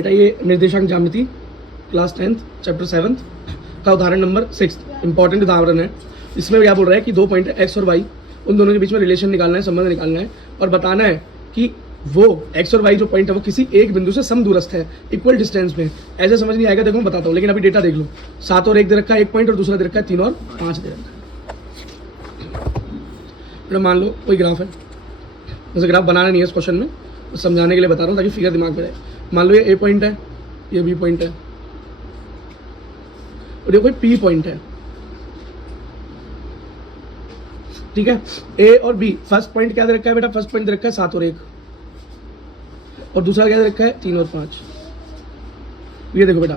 बेटा ये निर्देशांक ज्यामिति क्लास 10th चैप्टर 7th का उदाहरण नंबर 6 इंपॉर्टेंट उदाहरण है। इसमें क्या बोल रहा है कि दो पॉइंट है एक्स और वाई, उन दोनों के बीच में रिलेशन निकालना है, संबंध निकालना है और बताना है कि वो एक्स और वाई जो पॉइंट है वो किसी एक बिंदु से समदूरस्थ है, इक्वल डिस्टेंस में। ऐसे समझ नहीं आएगा, देखो मैं बताता हूँ, लेकिन अभी डेटा देख लो। 7 और 1 दे रखा है एक पॉइंट और दूसरा दे रखा है 3 और 5 दे रखा है। मान लो कोई ग्राफ है, वैसे ग्राफ बनाना नहीं है इस क्वेश्चन में, समझाने के लिए बता रहा हूँ ताकि फिगर दिमाग में रहे। मान लो ये ए पॉइंट है, ये बी पॉइंट है और ये कोई पी पॉइंट है, ठीक है। ए और बी, फर्स्ट पॉइंट क्या दे रखा है बेटा? फर्स्ट पॉइंट दे रखा है 7 और 1 और दूसरा क्या दे रखा है 3 और 5। ये देखो बेटा,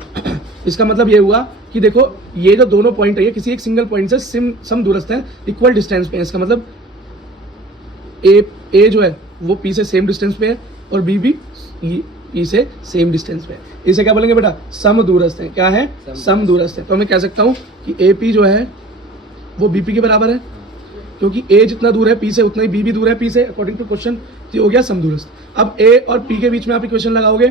इसका मतलब ये हुआ कि देखो ये जो दोनों पॉइंट है ये किसी एक सिंगल पॉइंट से समदूरस्थ है, इक्वल डिस्टेंस पे है। इसका मतलब ए जो है वो पी से सेम डिस्टेंस पे है और बी भी पी से सेम डिस्टेंस पे है। इसे क्या बोलेंगे बेटा? समदूरस्थ है। क्या है? समदूरस्थ है। तो मैं कह सकता हूँ कि ए पी जो है वो बी पी के बराबर है, क्योंकि ए जितना दूर है पी से उतना ही बी भी दूर है पी से, अकॉर्डिंग टू क्वेश्चन। तो हो गया समदूरस्थ। अब ए और पी के बीच में आप इक्वेशन लगाओगे,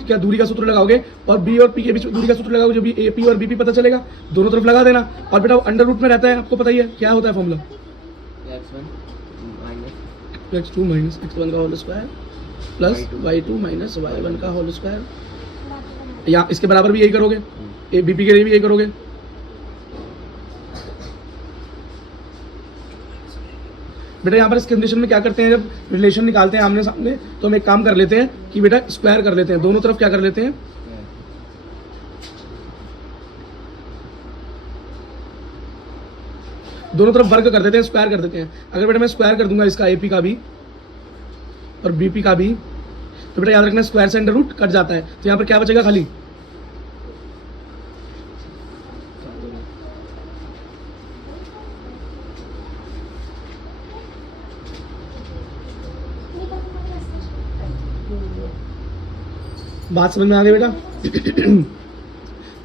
क्या दूरी का सूत्र लगाओगे, और बी और पी के बीच में दूरी का सूत्र लगाओगे, जो भी ए पी और बी पी पता चलेगा, दोनों तरफ लगा देना। और बेटा अंडर रूट में रहता है, आपको पता ही है क्या होता है फॉर्मूला, x2 माइनस x1 का whole square plus y2 minus y1 का होल स्क्वायर। यहाँ इसके बराबर भी यही करोगे, ए बी पी के लिए भी यही करोगे। बेटा यहाँ पर इस कंडीशन में क्या करते हैं, जब रिलेशन निकालते हैं आमने सामने, तो हम एक काम कर लेते हैं कि बेटा स्क्वायर कर लेते हैं, दोनों तरफ क्या कर लेते हैं, दोनों तरफ वर्ग कर देते हैं, स्क्वायर कर देते हैं। अगर बेटा मैं स्क्वायर कर दूंगा इसका एपी का भी और बीपी का भी, तो बेटा याद रखना स्क्वायर से अंडर रूट कट जाता है, तो यहाँ पर क्या बचेगा खाली, बात समझ में आ गई बेटा?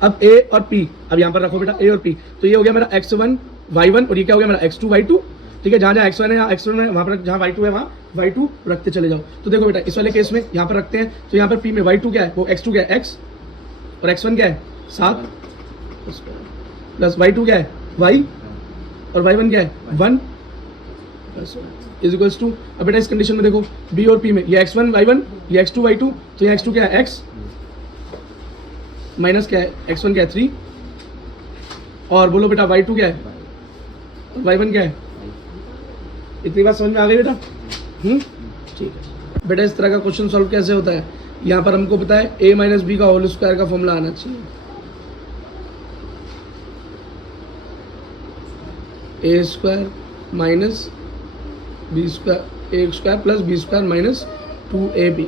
अब ए और पी, अब यहाँ पर रखो बेटा ए और पी, तो ये हो गया मेरा x1 y1 और ये क्या हो गया मेरा x2 y2, ठीक है। जहाँ जहाँ x1 है यहाँ x1 है, वहाँ पर जहाँ y2 है वहाँ y2 रखते चले जाओ। तो देखो बेटा इस वाले केस में यहाँ पर रखते हैं, तो यहाँ पर p में y2 क्या है, वो x2 क्या है x, और x1 क्या है 7 प्लस y2 क्या है y, और y1 क्या है 1 प्लस इज इक्वल्स टू। अब बेटा इस कंडीशन में देखो b और p में ये x1 y1 ये x2 y2, तो ये x2 क्या है x माइनस क्या है x1 क्या है 3, और बोलो बेटा y2 क्या है और y1 क्या है। इतनी बात समझ में आ गई बेटा? ठीक है बेटा। इस तरह का क्वेश्चन सॉल्व कैसे होता है, यहाँ पर हमको पता है a माइनस बी का होल स्क्वायर का फॉर्मूला आना चाहिए। A square minus B square, A square plus B square minus 2ab,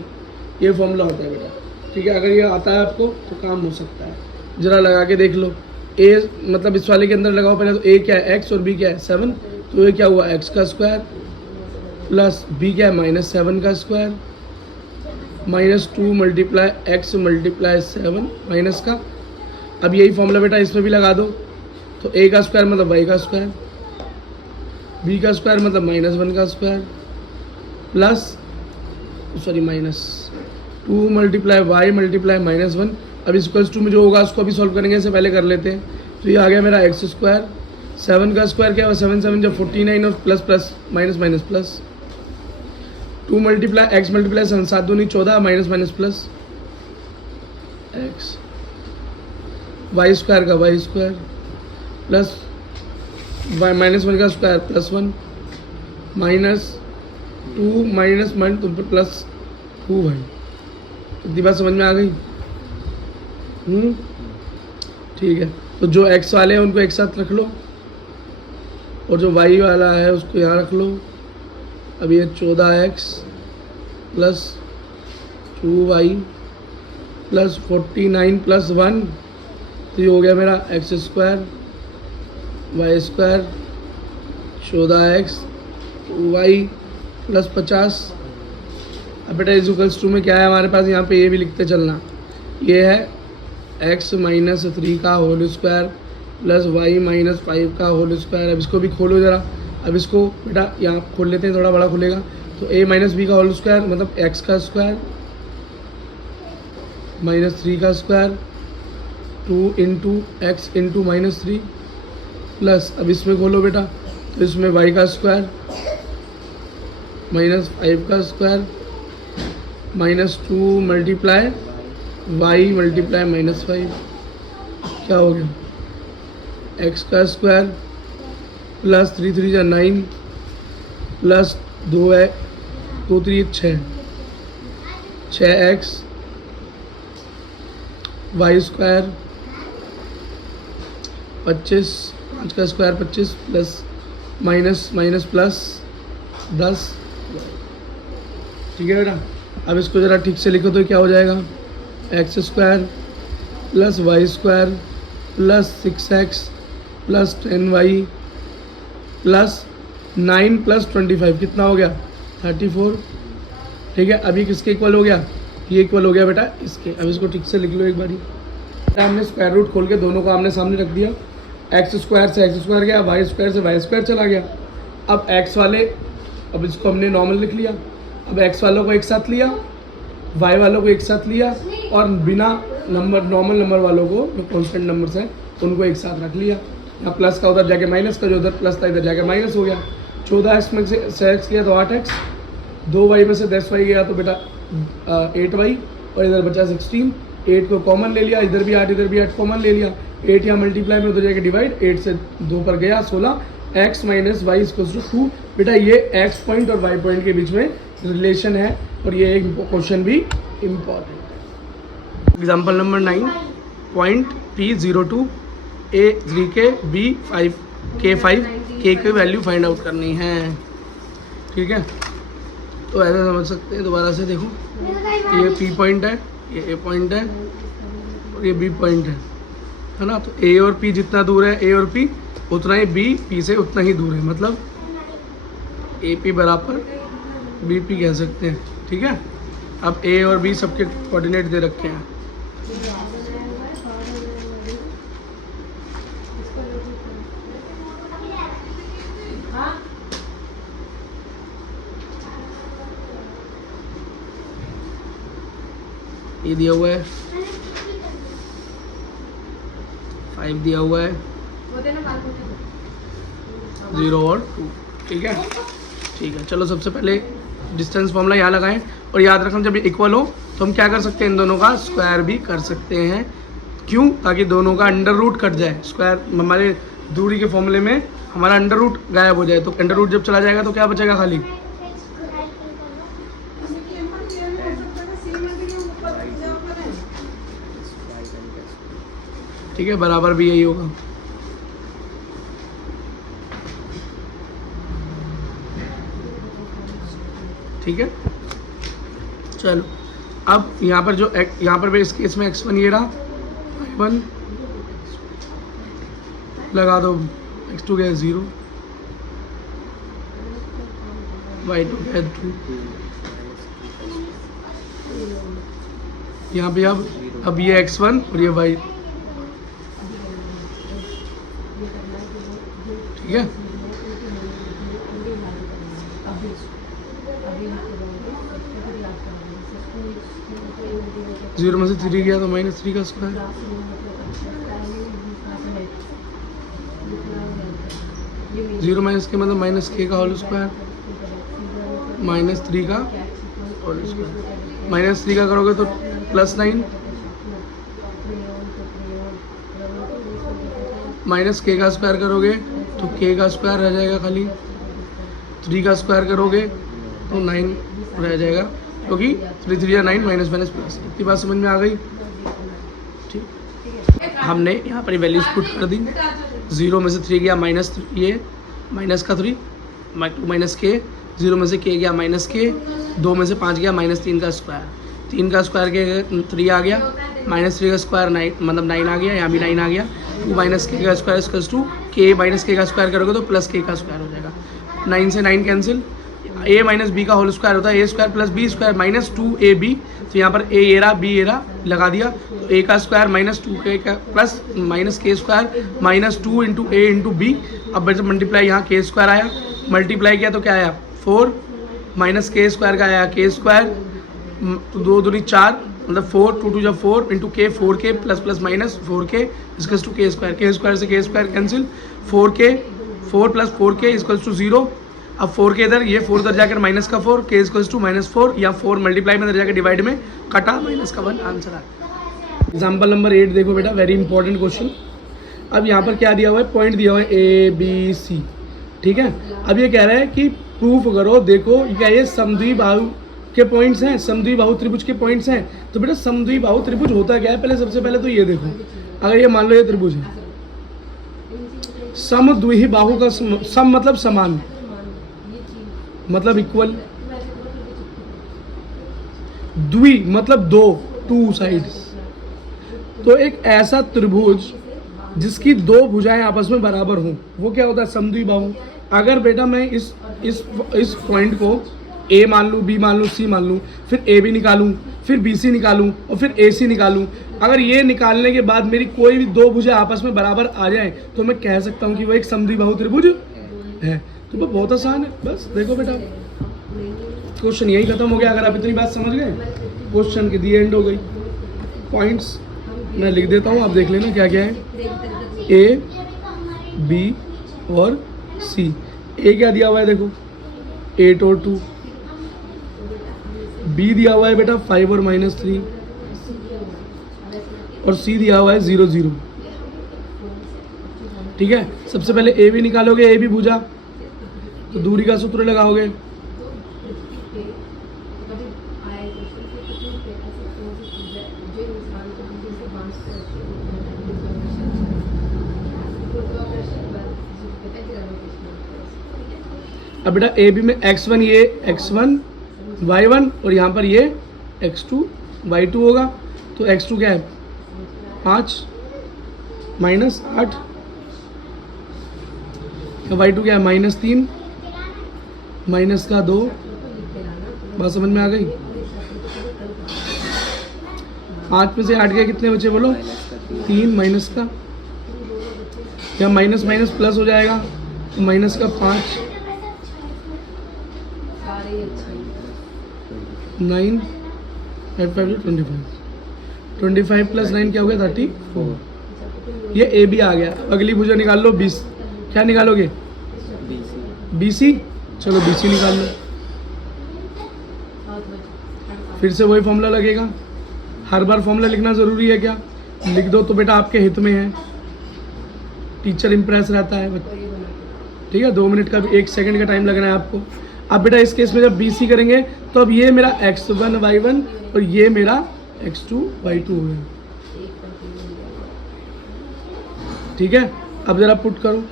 ये फॉर्मूला होता है बेटा, ठीक है। अगर ये आता है आपको तो काम हो सकता है, जरा लगा के देख लो। ए मतलब इस वाले के अंदर लगाओ पहले, तो ए क्या है x और बी क्या है 7, तो ये क्या हुआ x का स्क्वायर प्लस बी क्या है माइनस 7 का square minus 2 multiply x multiply 7 minus का। अब यही फॉर्मूला बेटा इसमें भी लगा दो, तो a का स्क्वायर मतलब y का स्क्वायर, बी का स्क्वायर मतलब माइनस 1 का square plus sorry minus 2 multiply y multiply minus 1। अब इस इक्वल्स टू में जो होगा उसको अभी सॉल्व करेंगे, इससे पहले कर लेते हैं। तो ये आ गया मेरा एक्स स्क्वायर, 7 का स्क्वायर क्या हुआ 7 7 जब 49 और plus plus minus minus plus 2 multiply X multiply 7 7 दूनी 14 minus minus plus X, Y square का Y square plus Y minus 1 का स्क्वायर प्लस 1 माइनस 2 माइनस 1 तो प्लस 2 भाई। इतनी बात समझ में आ गई? ठीक है। तो जो x वाले हैं उनको एक साथ रख लो और जो y वाला है उसको यहाँ रख लो। अब ये 14x plus 2y plus 49 plus 1, तो ये हो गया मेरा x square y square 14x 2y plus 50। अब बेटा इज इक्वल्स टू में क्या है हमारे पास, यहाँ पे ये भी लिखते चलना, ये है x माइनस 3 का होल स्क्वायर प्लस y माइनस 5 का होल स्क्वायर। अब इसको भी खोलो ज़रा, अब इसको बेटा यहाँ खोल लेते हैं, थोड़ा बड़ा खुलेगा। तो a माइनस बी का होल स्क्वायर मतलब x का स्क्वायर -3 का square 2 into x into -3 plus, अब इसमें खोलो बेटा, तो इसमें y का स्क्वायर -5 का स्क्वायर -2 मल्टीप्लाई y मल्टीप्लाई -5, क्या हो गया, x का स्क्वायर प्लस 3 3 जा 9 प्लस 2 है 2 3 6 6x y स्क्वायर 25, 5 का square 25 plus minus minus plus 10, ठीक है बेटा। अब इसको ज़रा ठीक से लिखो तो क्या हो जाएगा, x square plus y square plus 6x plus 10y plus 9 plus 25, कितना हो गया 34, ठीक है। अभी किसके इक्वल हो गया, ये इक्वल हो गया बेटा इसके। अब इसको ठीक से लिख लो एक बारी। हमने स्क्वायर रूट खोल के दोनों को आमने सामने रख दिया, एक्स स्क्वायर से एक्स स्क्वायर गया, वाई स्क्वायर से वाई स्क्वायर चला गया। अब एक्स वाले, अब इसको हमने नॉर्मल लिख लिया, अब एक्स वालों को एक साथ लिया, वाई वालों को एक साथ लिया, और बिना नंबर नॉर्मल नंबर वालों को जो कॉन्स्टेंट नंबर्स हैं उनको एक साथ रख लिया। यहाँ प्लस का उधर जाके माइनस का, जो उधर प्लस था इधर जाके माइनस हो गया। 14x में से x गया तो 8x, 2y में से 10y गया तो बेटा 8y, और इधर बचा 16। 8 को कॉमन ले लिया, इधर भी 8 इधर भी 8 कॉमन ले लिया। 8 यहाँ मल्टीप्लाई में उधर जाके डिवाइड, 8 से 2 पर गया 16, x minus y equals to 2। बेटा ये x पॉइंट और y पॉइंट के बीच में रिलेशन है, और ये एक क्वेश्चन भी इम्पॉर्टेंट है। Example number 9, point P02 A 3K B 5K K की वैल्यू फाइंड आउट करनी है, ठीक है। तो ऐसा समझ सकते हैं, दोबारा से देखो, ये P पॉइंट है, ये A पॉइंट है, और ये B पॉइंट है ना। तो A और P जितना दूर है A और P उतना ही B P से उतना ही दूर है, मतलब AP बराबर BP कह सकते हैं, ठीक है। अब A और B सबके कोऑर्डिनेट दे रखे हैं। ये दिया हुआ है 5 दिया हुआ है 0 और 2, ठीक है। ठीक है, चलो सबसे पहले डिस्टेंस फॉर्मूला यहाँ लगाएं, और याद रखें जब ये इक्वल हो तो हम क्या कर सकते हैं, इन दोनों का स्क्वायर भी कर सकते हैं। क्यों, ताकि दोनों का अंडर रूट कट जाए। स्क्वायर हमारे दूरी के फॉर्मूले में हमारा अंडर रूट गायब हो जाए, तो अंडर रूट जब चला जाएगा तो क्या बचेगा खाली, ठीक है, बराबर भी यही होगा। ठीक है, चलो अब यहाँ पर जो यहाँ पर इस केस में x1 ये रहा, y1 लगा दो, x2 गया 0, y2 गया 2। यहाँ पे अब ये x1 और ये y, ठीक है। जीरो में से 3 गया तो -3 का स्क्वायर, जीरो माइनस के मतलब -k का होल स्क्वायर, -3 का होल स्क्वायर, -3 का करोगे तो +9, -k का स्क्वायर करोगे तो k का स्क्वायर रह जाएगा खाली, 3 का स्क्वायर करोगे तो 9 रह जाएगा, क्योंकि 3 3 या 9 माइनस माइनस प्लस। इतनी बात समझ में आ गई, ठीक। हमने यहाँ पर वैल्यूज पुट कर दी, 0 में से 3 गया माइनस, ये माइनस का 3 2 माइनस k, 0 में से k गया -k, 2 में से 5 गया -3 का स्क्वायर, 3 का स्क्वायर के 3 आ गया, -3 का स्क्वायर 9 मतलब 9 आ गया, यहाँ भी 9 आ गया, 2 माइनस k का square equals to k minus k का स्क्वायर करोगे तो प्लस k का स्क्वायर हो जाएगा, 9 से 9 कैंसिल, a माइनस बी का होल स्क्वायर होता है a square plus B square -2ab, तो यहाँ पर a एरा b एरा लगा दिया, तो a का स्क्वायर -2k का plus -k square -2 into a into b. अब जब मल्टीप्लाई यहाँ k स्क्वायर आया, मल्टीप्लाई किया तो क्या आया 4, -k स्क्वायर का आया k स्क्वायर, तो 2 दूनी 4, मतलब 4 2 2 जब 4 into k 4k plus plus minus 4k equals to k square से k square cancel 4k 4 plus 4k equals to 0। अब 4 के इधर ये 4 इधर जाकर माइनस का 4 के इजकल्स टू -4 या 4 मल्टीप्लाई में इधर जाकर डिवाइड में कटा माइनस का 1 आंसर आ। एग्जाम्पल नंबर 8 देखो बेटा, वेरी इंपॉर्टेंट क्वेश्चन। अब यहाँ पर क्या दिया हुआ है, पॉइंट दिया हुआ है ABC, ठीक है। अब ये कह रहा है कि प्रूफ करो, देखो क्या ये समद्विबाहु के पॉइंट्स हैं, समद्विबाहु त्रिभुज के पॉइंट्स हैं। तो बेटा समद्विबाहु त्रिभुज होता क्या है, पहले सबसे पहले तो ये देखो, अगर ये मान लो ये त्रिभुज है, समद्विबाहु का सम मतलब समान, मतलब इक्वल, द्वि मतलब दो, 2 साइड्स। तो एक ऐसा त्रिभुज जिसकी 2 भुजाएं आपस में बराबर हों, वो क्या होता है, समद्विबाहु। अगर बेटा मैं इस पॉइंट को A मान लूँ, B मान लूँ, C मान लूँ, फिर AB निकालूँ, फिर BC निकालूँ और फिर AC निकालूँ, अगर ये निकालने के बाद मेरी कोई भी 2 भुजाएं आपस में बराबर आ जाए तो मैं कह सकता हूँ कि वो एक समद्विबाहु त्रिभुज है। तो वो बहुत आसान है, बस देखो बेटा क्वेश्चन यही खत्म हो गया। अगर आप इतनी बात समझ गए, क्वेश्चन की दी एंड हो गई। पॉइंट्स मैं लिख देता हूँ, आप देख लेना क्या क्या है। A, B और C। A क्या दिया हुआ है देखो, 8 और 2। B दिया हुआ है बेटा 5 और -3 और C दिया हुआ है 0 0, ठीक है। सबसे पहले A भी निकालोगे, A भी भुजा, तो दूरी का सूत्र लगाओगे, अब बेटा ए बी में x1 ये x1 y1 और यहाँ पर ये x2 y2 होगा। तो x2 क्या है 5 -8, y2 क्या है -3 माइनस का 2। बात समझ में आ गई। 5 में से 8 गए, कितने बचे बोलो, 3 माइनस का, या माइनस माइनस प्लस हो जाएगा, तो माइनस का 5 9 8 5 25 प्लस 9 क्या हो गया 34। ये ए बी आ गया। अगली भुजा निकाल लो 20, क्या निकालोगे BC, चलो BC निकाल लो। फिर से वही फॉर्मूला लगेगा, हर बार फॉर्मूला लिखना ज़रूरी है क्या, लिख दो तो बेटा आपके हित में है, टीचर इम्प्रेस रहता है, ठीक है। 2 मिनट का भी 1 सेकंड का टाइम लगना है आपको। अब बेटा इस केस में जब BC करेंगे तो अब ये मेरा x1 y1 और ये मेरा x2 y2 हो गया, ठीक है। अब जरा पुट करो,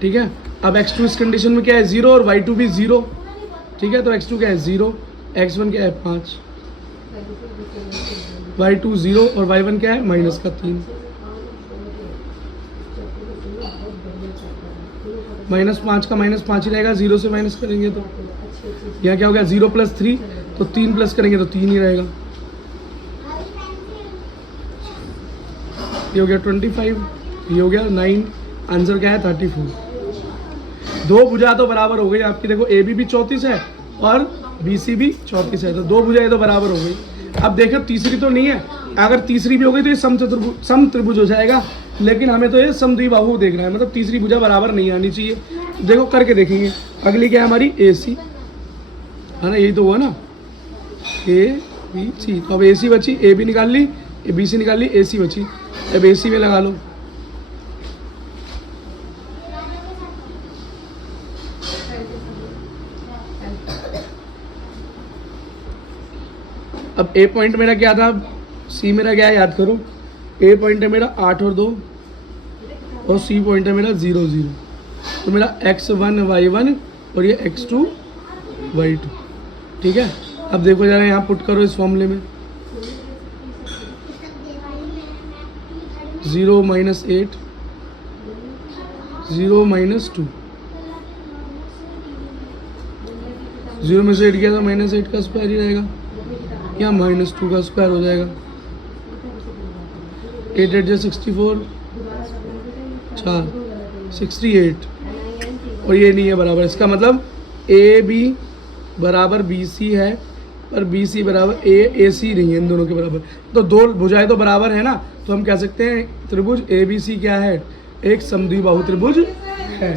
ठीक है। अब x2 इस कंडीशन में क्या है 0 और y2 भी 0, ठीक है। तो x2 क्या है 0, x1 क्या है 5, y2 0 और y1 क्या है माइनस का 3। -5 का -5 ही रहेगा, 0 से माइनस करेंगे तो यहाँ क्या हो गया 0 + 3, तो 3 प्लस करेंगे तो 3 ही रहेगा। ये हो गया 25, ये हो गया 9, आंसर क्या है 34। 2 भुजा तो बराबर हो गई आपकी, देखो ए बी भी 34 है और BC भी 34 है, तो 2 भुजाएं तो बराबर हो गई। अब देखो तीसरी तो नहीं है, अगर तीसरी भी हो गई तो ये सम त्रिभुज हो जाएगा, लेकिन हमें तो ये समद्विबाहु देखना है, मतलब तीसरी भुजा बराबर नहीं आनी चाहिए। देखो करके देखेंगे। अगली क्या है हमारी AC, है ना, यही तो हुआ ना ABC। तो अब AC बची, AB निकाल ली, BC निकाल ली, AC बची। अब AC में लगा लो, अब A पॉइंट मेरा क्या था, C मेरा क्या है याद करो, A पॉइंट है मेरा 8 और 2 और C पॉइंट है मेरा 0 0। तो मेरा x1 y1 और ये x2 y2, ठीक है। अब देखो जरा यहाँ पुट करो इस फॉर्मूले में, 0 - 8 0 - 2, 0 में से 8 गया तो -8 का स्क्वायर ही रहेगा, या -2 का स्क्वायर हो जाएगा। 8 8 64 4, 68 और ये नहीं है बराबर, इसका मतलब ए बी बराबर बी सी है और बी सी बराबर ए सी नहीं है, इन दोनों के बराबर। तो दो भुजाएं तो बराबर है ना, तो हम कह सकते हैं त्रिभुज ए बी सी क्या है, एक समद्विबाहु त्रिभुज है।